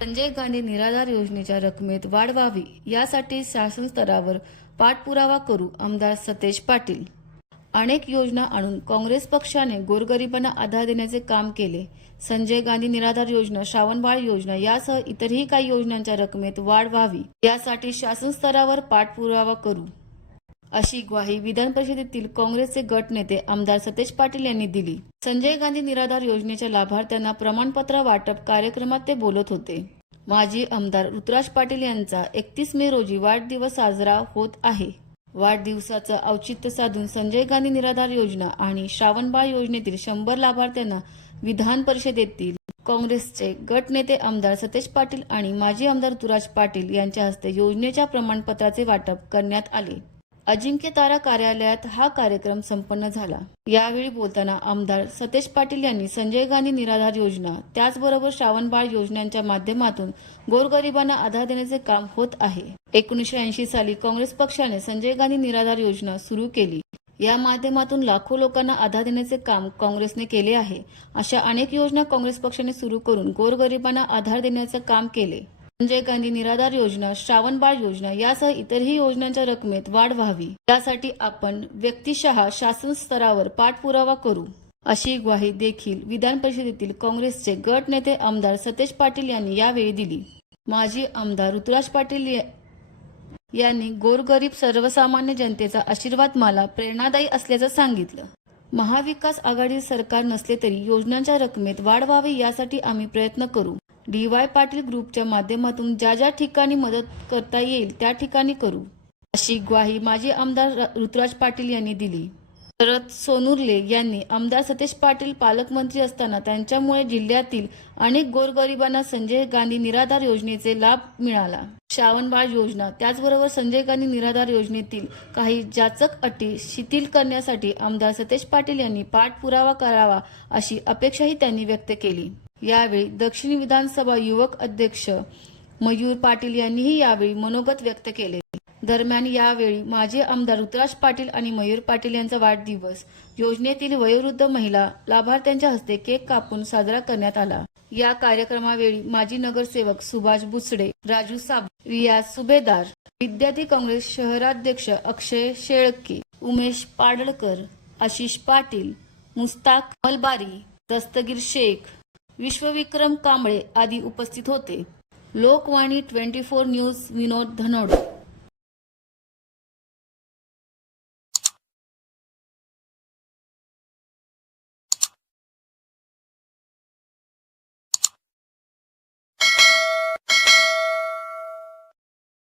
संजय गांधी निराधार योजनेच्या रकमेत वाढ व्हावी यासाठी शासन स्तरावर पाठपुरावा करू आमदार सतेज पाटील. अनेक योजना आणून काँग्रेस पक्षाने गोरगरिबांना आधार देण्याचे काम केले. संजय गांधी निराधार योजना श्रावणबाळ योजना यासह इतरही काही योजनांच्या रकमेत वाढ व्हावी यासाठी शासन स्तरावर पाठपुरावा करू. अशी ग्वाही विधान परिषदेतील काँग्रेसचे गटनेते आमदार सतेज पाटील यांनी दिली. संजय गांधी निराधार योजनेच्या लाभार्थ्यांना प्रमाणपत्र वाटप कार्यक्रमात ते बोलत होते. माजी आमदार ऋतुराज पाटील यांचा एकतीस मे रोजी वाढदिवस साजरा होत आहे. वाढदिवसाचं औचित्य साधून संजय गांधी निराधार योजना आणि श्रावणबाळ योजनेतील शंभर लाभार्थ्यांना विधान परिषदेतील काँग्रेसचे गटनेते आमदार सतेज पाटील आणि माजी आमदार तुराज पाटील यांच्या हस्ते योजनेच्या प्रमाणपत्राचे वाटप करण्यात आले. अजिंक्य तारा कार्यालयात हा कार्यक्रम संपन्न झाला. यावेळी बोलताना आमदार सतेज पाटील यांनी संजय गांधी निराधार योजना त्याचबरोबर श्रावणबाळ योजनांच्या माध्यमातून गोरगरिबांना आधार देण्याचे काम होत आहे. एकोणीसशे ऐंशी साली काँग्रेस पक्षाने संजय गांधी निराधार योजना सुरू केली. या माध्यमातून लाखो लोकांना आधार देण्याचे काम काँग्रेसने केले आहे. अशा अनेक योजना काँग्रेस पक्षाने सुरू करून गोरगरिबांना आधार देण्याचे काम केले. संजय गांधी निराधार योजना श्रावणबाळ योजना यासह इतरही योजनांच्या रकमेत वाढ व्हावी. यासाठी आपण व्यक्तिशः शासन स्तरावर पाठपुरावा करू. अशी ग्वाही देखील विधान परिषदेतील काँग्रेसचे गट नेते आमदार सतेज पाटील यांनी यावेळी दिली. माजी आमदार ऋतुराज पाटील या- यांनी गोरगरीब सर्वसामान्य जनतेचा आशीर्वाद मला प्रेरणादायी असल्याचं सांगितलं. महाविकास आघाडी सरकार नसले तरी योजनांच्या रकमेत वाढ व्हावी यासाठी आम्ही प्रयत्न करू. डी वाय पाटील ग्रुपच्या माध्यमातून ज्या ज्या ठिकाणी मदत करता येईल त्या ठिकाणी करू अशी ग्वाही माजी आमदार ऋतुराज पाटील यांनी दिली. शरद सोनुर्ले यांनी आमदार सतेज पाटील पालकमंत्री असताना त्यांच्यामुळे जिल्ह्यातील अनेक गोरगरिबांना संजय गांधी निराधार योजनेचे लाभ मिळाला. श्रावणबाळ योजना त्याचबरोबर संजय गांधी निराधार योजनेतील काही जाचक अटी शिथिल करण्यासाठी आमदार सतेज पाटील यांनी पाठपुरावा करावा अशी अपेक्षाही त्यांनी व्यक्त केली. यावेळी दक्षिण विधानसभा युवक अध्यक्ष मयूर पाटील यांनीही यावेळी मनोगत व्यक्त केले. दरम्यान यावेळी माजी आमदार ऋतुराज पाटील आणि मयूर पाटील यांचा वाढदिवस योजनेतील वयोवृद्ध महिला लाभार्थ्यांच्या हस्ते केक कापून साजरा करण्यात आला. या कार्यक्रमावेळी माजी नगरसेवक सुभाष बुचडे राजू साब रियाज सुभेदार विद्यार्थी काँग्रेस शहराध्यक्ष अक्षय शेळके उमेश पाडळकर आशिष पाटील मुस्ताक मलबारी दस्तगीर शेख विश्वविक्रम कांबळे आदी उपस्थित होते. Lokvani twenty four news Vinod Dhanod.